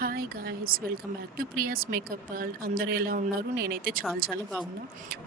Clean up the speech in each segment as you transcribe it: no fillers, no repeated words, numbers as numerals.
Hi guys, welcome back to Priya's makeup world. అందరూ ఎలా ఉన్నారు? నేనైతే చాలా చాలా బాగున్నా.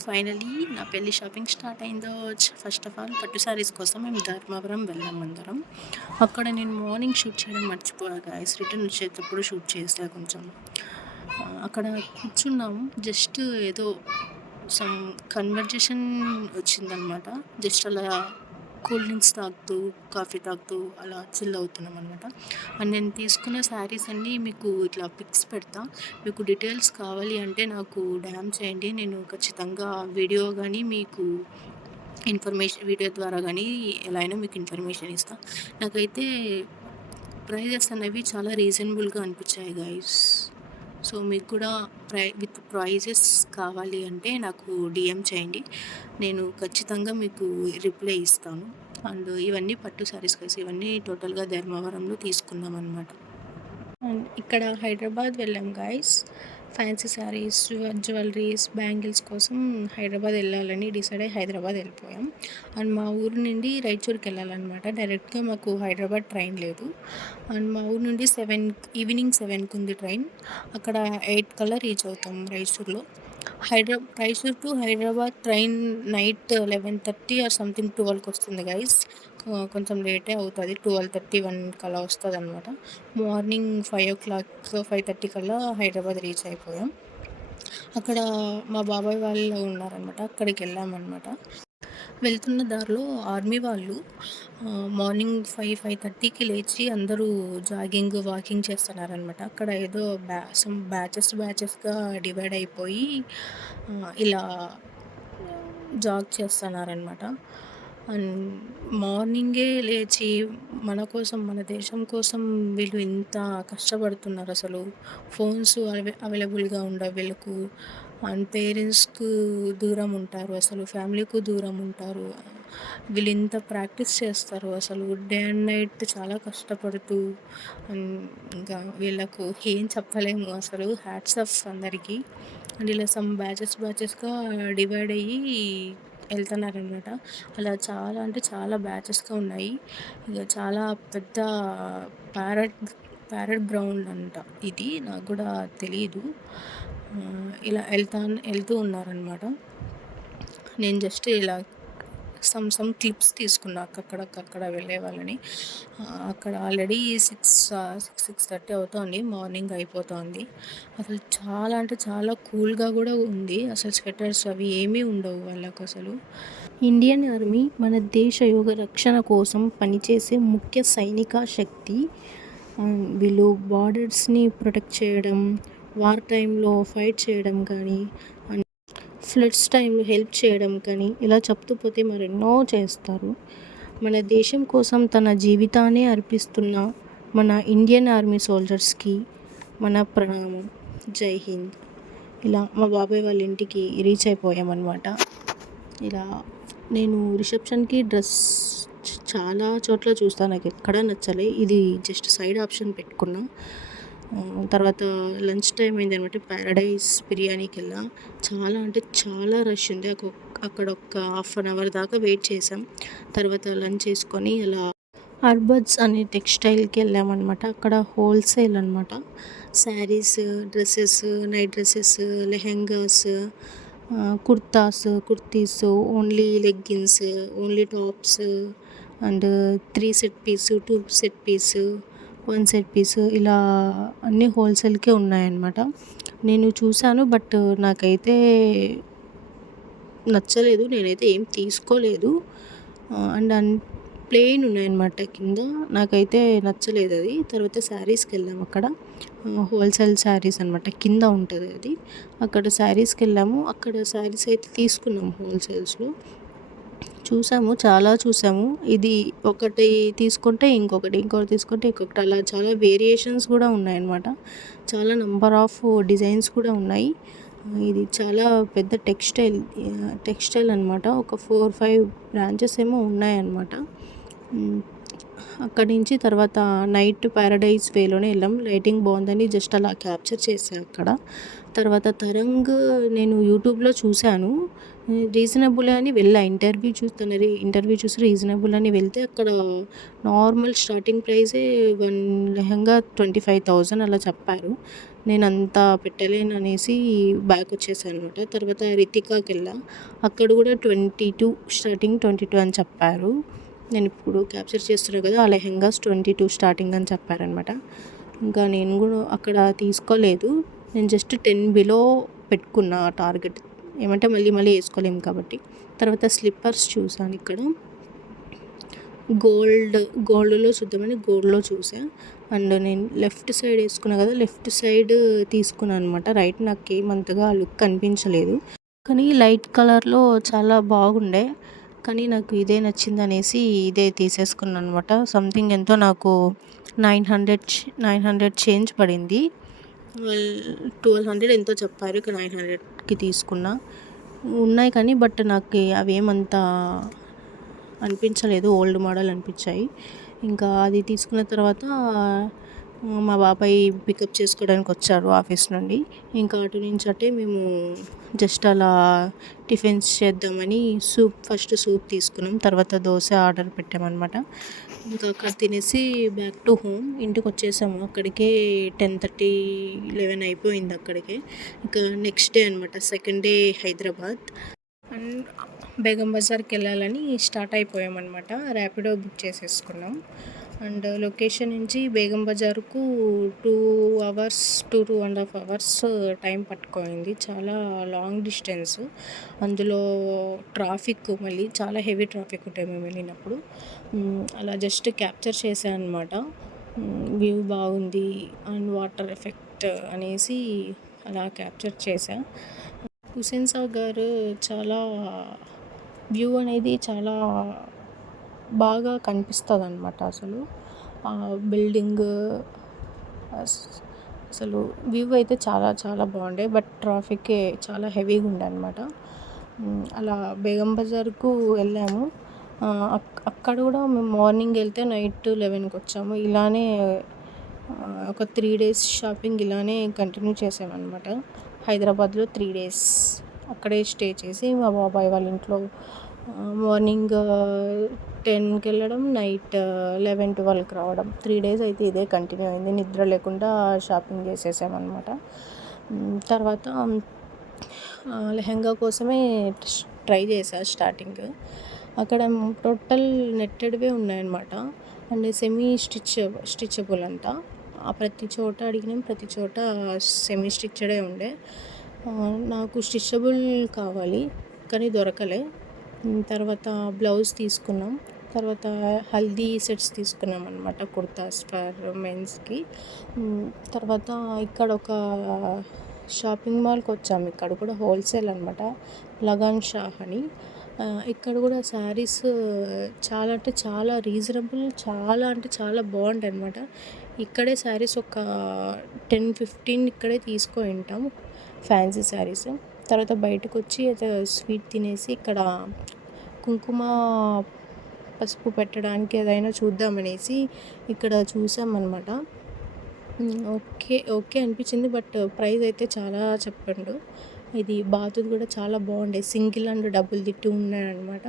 ఫైనలీ నా పెళ్లి షాపింగ్ స్టార్ట్ అయిందో. ఫస్ట్ ఆఫ్ ఆల్ పట్టు శారీస్ కోసం మేము ధర్మవరం వెళ్ళాం అందరం. అక్కడ నేను మార్నింగ్ షూట్ చేయడం మర్చిపోయా గాయ్స్. రిటర్న్ వచ్చేటప్పుడు షూట్ చేసా కొంచెం. అక్కడ కూర్చున్నాము. జస్ట్ ఏదో సమ్ కన్వర్జేషన్ వచ్చిందనమాట. జస్ట్ అలా కూల్ డ్రింక్స్ తాగుతూ, కాఫీ తాగుతూ అలా చిల్ అవుతున్నాం అనమాట. అండ్ నేను తీసుకున్న శారీస్ అన్నీ మీకు ఇట్లా పిక్స్ పెడతా. మీకు డీటెయిల్స్ కావాలి అంటే నాకు డ్యామ్ చేయండి. నేను ఖచ్చితంగా వీడియో కానీ మీకు వీడియో ద్వారా కానీ ఎలా అయినా మీకు ఇన్ఫర్మేషన్ ఇస్తాను. నాకైతే ప్రైజెస్ అనేవి చాలా రీజనబుల్గా అనిపించాయి గైస్. సో మీకు కూడా విత్ ప్రైజెస్ కావాలి అంటే నాకు డిఎం చేయండి. నేను ఖచ్చితంగా మీకు రిప్లై ఇస్తాను. అండ్ ఇవన్నీ పట్టు శారీస్ గైస్. ఇవన్నీ టోటల్గా ధర్మవరంలో తీసుకున్నాం అనమాట. అండ్ ఇక్కడ హైదరాబాద్ వెళ్ళాం guys. Fancy saris, jewelleries, bangles కోసం హైదరాబాద్ వెళ్ళాలని డిసైడ్ అయ్యి హైదరాబాద్ వెళ్ళిపోయాం. అండ్ మా ఊరు నుండి రాయచూర్కి వెళ్ళాలన్నమాట. డైరెక్ట్గా మాకు హైదరాబాద్ ట్రైన్ లేదు. అండ్ మా ఊరు నుండి ఈవినింగ్ 7కి ఉంది ట్రైన్. అక్కడ 8 కల్లా రీచ్ అవుతాం రాయచూర్లో. Raichur to Hyderabad train night 11:30 or something 12కి వస్తుంది గైస్. కొంచెం లేటే అవుతుంది. 12:31 కల్లా వస్తుంది అనమాట. మార్నింగ్ 5:30 కల్లా హైదరాబాద్ రీచ్ అయిపోయాం. అక్కడ మా బాబాయ్ వాళ్ళు ఉన్నారనమాట. అక్కడికి వెళ్ళామన్నమాట. వెళ్తున్న దారిలో ఆర్మీ వాళ్ళు మార్నింగ్ 5:30కి లేచి అందరూ వాకింగ్ చేస్తున్నారనమాట. అక్కడ ఏదో బ్యాచెస్గా డివైడ్ అయిపోయి ఇలా జాగ్ చేస్తున్నారనమాట. అండ్ మార్నింగే లేచి మన కోసం, మన దేశం కోసం వీళ్ళు ఇంత కష్టపడుతున్నారు అసలు. ఫోన్స్ అవైలబుల్గా ఉండవు వీళ్ళకు. అండ్ పేరెంట్స్కు దూరం ఉంటారు, అసలు ఫ్యామిలీకు దూరం ఉంటారు. వీళ్ళు ఇంత ప్రాక్టీస్ చేస్తారు అసలు డే అండ్ నైట్ చాలా కష్టపడుతూ. ఇంకా వీళ్ళకు ఏం చెప్పలేము అసలు. హ్యాట్స్ ఆఫ్ అందరికీ. అండ్ ఇలా సమ్ బ్యాచెస్గా డివైడ్ అయ్యి వెళ్తున్నారనమాట. అలా చాలా అంటే చాలా బ్యాచెస్గా ఉన్నాయి. ఇక చాలా పెద్ద ప్యారెడ్ గ్రౌండ్ అంట ఇది. నాకు కూడా తెలీదు. ఇలా వెళ్తూ ఉన్నారనమాట. నేను జస్ట్ ఇలా సమ్ క్లిప్స్ తీసుకున్నా అక్కడ వెళ్ళే వాళ్ళని. అక్కడ ఆల్రెడీ 6:30 అవుతోంది. మార్నింగ్ అయిపోతుంది. అసలు చాలా అంటే చాలా కూల్గా కూడా ఉంది. అసలు స్వెటర్స్ అవి ఏమీ ఉండవు వాళ్ళకు అసలు. ఇండియన్ ఆర్మీ మన దేశ యోగ రక్షణ కోసం పనిచేసే ముఖ్య సైనిక శక్తి. వీళ్ళు బార్డర్స్ని ప్రొటెక్ట్ చేయడం, వార్ టైంలో ఫైట్ చేయడం కానీ, ఫ్లడ్స్ టైంలో హెల్ప్ చేయడం కానీ, ఇలా చెప్తూ పోతే మరెన్నో చేస్తారు. మన దేశం కోసం తన జీవితాన్ని అర్పిస్తున్న మన ఇండియన్ ఆర్మీ సోల్జర్స్కి మన ప్రణామం. జై హింద్. ఇలా మా బాబాయ్ వాళ్ళ ఇంటికి రీచ్ అయిపోయామన్నమాట. ఇలా నేను రిసెప్షన్కి డ్రెస్ చాలా చోట్ల చూస్తాను, నాకు ఎక్కడా నచ్చలే. ఇది జస్ట్ సైడ్ ఆప్షన్ పెట్టుకున్నా. తర్వాత లంచ్ టైం అయింది అనమాట. ప్యారడైజ్ బిర్యానీకి వెళ్ళా. చాలా అంటే చాలా రష్ ఉంది. అక్కడ ఒక హాఫ్ అన్ అవర్ దాకా వెయిట్ చేసాం. తర్వాత లంచ్ చేసుకొని అలా అర్బడ్స్ అనే టెక్స్టైల్కి వెళ్ళామన్నమాట. అక్కడ హోల్సేల్ అనమాట. Saris, dresses, night dresses, lehengas, kurtis, only leggings, only tops and 3 set piece, 2 set piece, 1 set piece, ఇలా అన్నీ హోల్సేల్కే ఉన్నాయన్నమాట. నేను చూశాను, బట్ నాకైతే నచ్చలేదు. నేనైతే ఏం తీసుకోలేదు. అండ్ ప్లెయిన్ ఉన్నాయన్నమాట కింద. నాకైతే నచ్చలేదు అది. తర్వాత శారీస్కి వెళ్ళాము. అక్కడ హోల్సేల్ శారీస్ అనమాట, కింద ఉంటుంది అది. అక్కడ శారీస్కి వెళ్ళాము. అక్కడ శారీస్ అయితే తీసుకున్నాము హోల్సేల్స్లో. చాలా చూసాము. ఇది ఒకటి తీసుకుంటే ఇంకొకటి తీసుకుంటే ఇంకొకటి, అలా చాలా వేరియేషన్స్ కూడా ఉన్నాయన్నమాట. చాలా నెంబర్ ఆఫ్ డిజైన్స్ కూడా ఉన్నాయి. ఇది చాలా పెద్ద టెక్స్టైల్ అనమాట. ఒక 4-5 బ్రాంచెస్ ఏమో ఉన్నాయన్నమాట. అక్కడి నుంచి తర్వాత నైట్ పారడైజ్ వేలోనే వెళ్ళాం. లైటింగ్ బాగుందని జస్ట్ అలా క్యాప్చర్ చేశాను అక్కడ. తర్వాత తరంగ్ నేను యూట్యూబ్లో చూశాను, రీజనబుల్ అని వెళ్ళా. ఇంటర్వ్యూ చూసి రీజనబుల్ అని వెళ్తే అక్కడ నార్మల్ స్టార్టింగ్ ప్రైజే వన్ లెహంగా 25,000 అలా చెప్పారు. నేను అంత పెట్టలేను అనేసి బ్యాక్ వచ్చేసాను అనమాట. తర్వాత రితికాకి వెళ్ళా, అక్కడ కూడా 22 స్టార్టింగ్ 22 అని చెప్పారు. నేను ఇప్పుడు క్యాప్చర్ చేస్తున్నా కదా, ఆ లెహెంగాస్ 22 స్టార్టింగ్ అని చెప్పారనమాట. ఇంకా నేను కూడా అక్కడ తీసుకోలేదు, నేను జస్ట్ 10 బిలో పెట్టుకున్నా టార్గెట్. ఏమంటే మళ్ళీ వేసుకోలేము కాబట్టి. తర్వాత స్లిప్పర్స్ చూసాను ఇక్కడ, గోల్డ్లో చూద్దామని గోల్డ్లో చూసా. అండ్ నేను లెఫ్ట్ సైడ్ వేసుకున్నా కదా, లెఫ్ట్ సైడ్ తీసుకున్నాను అనమాట. రైట్ నాకు ఏమంతగా లుక్ కనిపించలేదు, కానీ లైట్ కలర్లో చాలా బాగుండే. కానీ నాకు ఇదే నచ్చింది అనేసి ఇదే తీసేసుకున్నాను అనమాట. సంథింగ్ ఎంతో నాకు 900 చేంజ్ పడింది. 1200 ఎంతో చెప్పారు, ఇక 900కి తీసుకున్నా. ఉన్నాయి కానీ బట్ నాకు అవి ఏమంతా అనిపించలేదు, ఓల్డ్ మోడల్ అనిపించాయి. ఇంకా అది తీసుకున్న తర్వాత మా బాబాయ్ పికప్ చేసుకోవడానికి వచ్చారు ఆఫీస్ నుండి. ఇంకా అటు నుంచి అటే మేము జస్ట్ అలా టిఫిన్స్ చేద్దామని ఫస్ట్ సూప్ తీసుకున్నాం. తర్వాత దోశ ఆర్డర్ పెట్టామన్నమాట. ఇంకా అక్కడ తినేసి బ్యాక్ టు హోమ్ ఇంటికి వచ్చేసాము. అక్కడికే 10:30, 11 అయిపోయింది అక్కడికే. ఇంకా నెక్స్ట్ డే అనమాట, second day Hyderabad. And Begum బజార్కి వెళ్ళాలని స్టార్ట్ అయిపోయామన్నమాట. ర్యాపిడో బుక్ చేసేసుకున్నాం. అండ్ లొకేషన్ నుంచి బేగం బజార్కు 2 అవర్స్ 2.5 అవర్స్ టైం పట్టుకోయింది. చాలా లాంగ్ డిస్టెన్స్, అందులో ట్రాఫిక్ మళ్ళీ చాలా హెవీ ట్రాఫిక్ ఉంటాయి మేము వెళ్ళినప్పుడు. అలా జస్ట్ క్యాప్చర్ చేశాను అనమాట. వ్యూ బాగుంది అండ్ వాటర్ ఎఫెక్ట్ అనేసి అలా క్యాప్చర్ చేశా. హుస్సేన్ సాగర్ చాలా వ్యూ అనేది చాలా బాగా కనిపిస్తుంది అనమాట. అసలు బిల్డింగ్ అసలు వ్యూ అయితే చాలా చాలా బాగుండే, బట్ ట్రాఫిక్ చాలా హెవీగా ఉండే అనమాట. అలా బేగం బజార్కు వెళ్ళాము. అక్కడ కూడా మేము మార్నింగ్ వెళ్తే నైట్ 11కి వచ్చాము. ఇలానే ఒక 3 days షాపింగ్ ఇలానే కంటిన్యూ చేసామన్నమాట. హైదరాబాద్లో 3 days అక్కడే స్టే చేసి మా బాబాయ్ వాళ్ళ ఇంట్లో మార్నింగ్ 10కి వెళ్ళడం, నైట్ 11, 12కి రావడం. 3 days అయితే ఇదే కంటిన్యూ అయింది, నిద్ర లేకుండా షాపింగ్ చేసేసామన్నమాట. తర్వాత లెహంగా కోసమే ట్రై చేశా స్టార్టింగ్. అక్కడ టోటల్ నెట్టెడ్వే ఉన్నాయన్నమాట. అండ్ సెమీ స్టిచబుల్ అంట. ప్రతి చోట అడిగినాం, ప్రతి చోట సెమీ స్టిచ్డే ఉండే. నాకు స్టిచబుల్ కావాలి కానీ దొరకలే. తర్వాత బ్లౌజ్ తీసుకున్నాం. తర్వాత హల్దీ సెట్స్ తీసుకున్నాం అనమాట, కుర్తాస్ ఫర్ మెన్స్కి. తర్వాత ఇక్కడ ఒక షాపింగ్ మాల్కి వచ్చాము. ఇక్కడ కూడా హోల్సేల్ అనమాట, లగాన్ షాహ్ అని. ఇక్కడ కూడా శారీస్ చాలా అంటే చాలా రీజనబుల్, చాలా అంటే చాలా బాగుంటాయి అనమాట. ఇక్కడే శారీస్ ఒక 10-15 ఇక్కడే ఉంటాం, ఫ్యాన్సీ శారీస్. తర్వాత బయటకు వచ్చి స్వీట్ తినేసి ఇక్కడ కుంకుమ పసుపు పెట్టడానికి ఏదైనా చూద్దామనేసి ఇక్కడ చూసామన్నమాట. ఓకే అనిపించింది, బట్ ప్రైస్ అయితే చాలా చెప్పండు. ఇది బాతుది కూడా చాలా బాగుండే, సింగిల్ అండ్ డబుల్ దిట్టు ఉన్నాయన్నమాట.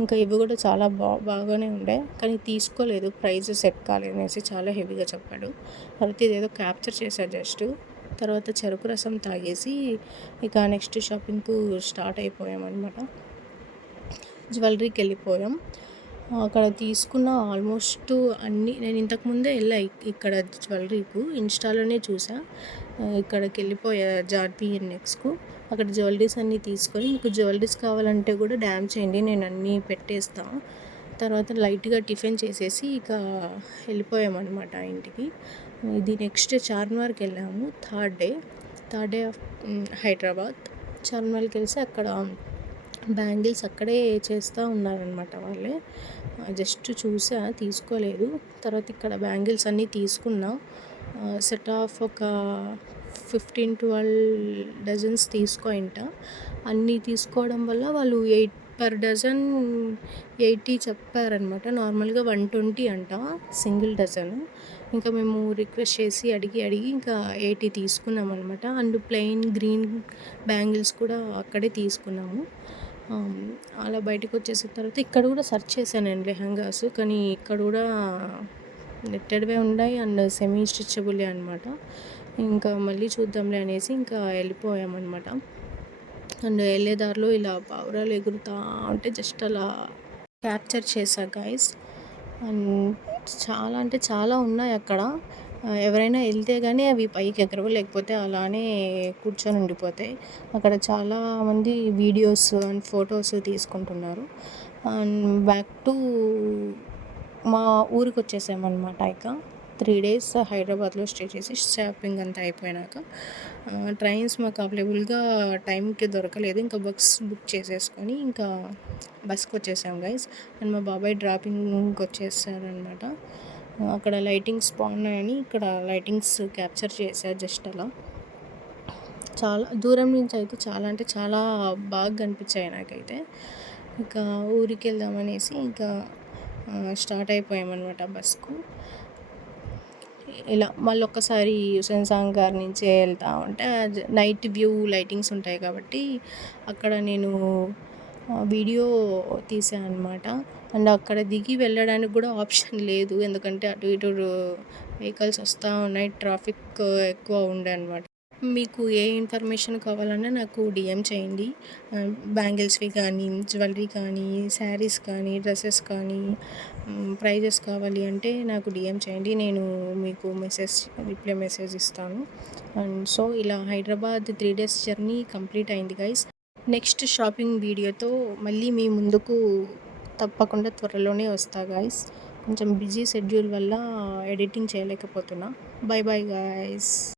ఇంకా ఇవి కూడా చాలా బాగానే ఉండే, కానీ తీసుకోలేదు, ప్రైస్ సెట్ కాలేదు అనేసి చాలా హెవీగా చెప్పాడు. తర్వాత ఇదేదో క్యాప్చర్ చేశాడు జస్ట్. తర్వాత చెరుకు రసం తాగేసి ఇక నెక్స్ట్ షాపింగ్కు స్టార్ట్ అయిపోయామన్నమాట. జ్యువెలరీకి వెళ్ళిపోయాం. అక్కడ తీసుకున్న ఆల్మోస్ట్ అన్నీ నేను ఇంతకుముందే వెళ్ళా ఇక్కడ జ్యువెలరీకు, ఇన్స్టాలోనే చూసా. ఇక్కడికి వెళ్ళిపోయా JNXకు. అక్కడ జ్యువెలరీస్ అన్నీ తీసుకొని, మీకు జ్యువెలరీస్ కావాలంటే కూడా డ్యామ్ చేయండి, నేను అన్నీ పెట్టేస్తాను. తర్వాత లైట్గా టిఫిన్ చేసేసి ఇక వెళ్ళిపోయామన్నమాట ఇంటికి. ఇది నెక్స్ట్ చార్మినార్కి వెళ్ళాము. Third day of Hyderabad. చార్మినార్కి వెళ్తే అక్కడ బ్యాంగిల్స్ అక్కడే చేస్తూ ఉన్నారనమాట వాళ్ళే. జస్ట్ చూసా, తీసుకోలేదు. తర్వాత ఇక్కడ బ్యాంగిల్స్ అన్నీ తీసుకున్నా. సెట్ ఆఫ్ ఒక 15-12 డజన్స్ తీసుకోంట. అన్నీ తీసుకోవడం వల్ల వాళ్ళు పర్ డజన్ 80 చెప్పారనమాట. నార్మల్‌గా 120 అంట సింగిల్ డజను. ఇంకా మేము రిక్వెస్ట్ చేసి అడిగి ఇంకా 80 తీసుకున్నామనమాట. అండ్ ప్లెయిన్ గ్రీన్ బ్యాంగిల్స్ కూడా అక్కడే తీసుకున్నాము. ఆహ్, అలా బయటకొచ్చేసిన తర్వాత ఇక్కడ కూడా సెర్చ్ చేశాను నేను లెహెంగాస్. కానీ ఇక్కడ కూడా నెట్టెడ్‌వే ఉన్నాయి అండ్ సెమీ స్టిచబులే అనమాట. ఇంకా మళ్ళీ చూద్దాంలే అనేసి ఇంకా వెళ్ళిపోయామనమాట. అండ్ వెళ్ళే దారిలో ఇలా పావురాలు ఎగురుతా ఉంటే జస్ట్ అలా క్యాప్చర్ చేశా గైస్. అండ్ చాలా అంటే చాలా ఉన్నాయి అక్కడ. ఎవరైనా వెళ్తే కానీ అవి పైకి ఎగరవు, లేకపోతే అలానే కూర్చొని ఉండిపోతాయి. అక్కడ చాలామంది వీడియోస్ అండ్ ఫొటోస్ తీసుకుంటున్నారు. అండ్ బ్యాక్ టు మా ఊరికి వచ్చేసామన్నమాట. ఇక 3 డేస్ హైదరాబాద్లో స్టే చేసి షాపింగ్ అంతా అయిపోయినాక ట్రైన్స్ మాకు అవైలబుల్గా టైంకి దొరకలేదు. ఇంకా బుక్ చేసేసుకొని ఇంకా బస్కి వచ్చేసాం గైస్. అండ్ మా బాబాయ్ డ్రాపింగ్కి వచ్చేసారనమాట. అక్కడ లైటింగ్స్ బాగున్నాయని ఇక్కడ లైటింగ్స్ క్యాప్చర్ చేశారు జస్ట్ అలా. చాలా దూరం నుంచి అయితే చాలా అంటే చాలా బాగా కనిపించాయి నాకైతే. ఇంకా ఊరికి వెళ్దామనేసి ఇంకా స్టార్ట్ అయిపోయామన్నమాట బస్కు. ఇలా మళ్ళీ ఒక్కసారి హుస్సేన్ సాగర్ నుంచి వెళ్తా ఉంటే నైట్ వ్యూ లైటింగ్స్ ఉంటాయి కాబట్టి అక్కడ నేను వీడియో తీసాను అనమాట. అండ్ అక్కడ దిగి వెళ్ళడానికి కూడా ఆప్షన్ లేదు, ఎందుకంటే అటు ఇటు వెహికల్స్ వస్తూ ఉన్నాయి, ట్రాఫిక్ ఎక్కువ ఉండే అనమాట. మీకు ఏ ఇన్ఫర్మేషన్ కావాలన్నా నాకు డిఎం చేయండి. బ్యాంగిల్స్వి కానీ, జ్యువెలరీ కానీ, శారీస్ కానీ, డ్రెస్సెస్ కానీ, ప్రైజెస్ కావాలి అంటే నాకు డిఎం చేయండి. నేను మీకు రిప్లై మెసేజ్ ఇస్తాను. అండ్ సో ఇలా హైదరాబాద్ 3 డేస్ జర్నీ కంప్లీట్ అయింది గైస్. నెక్స్ట్ షాపింగ్ వీడియోతో మళ్ళీ మీ ముందుకు తప్పకుండా త్వరలోనే వస్తా గైస్. కొంచెం బిజీ షెడ్యూల్ వల్ల ఎడిటింగ్ చేయలేకపోతున్నా. Bye bye guys.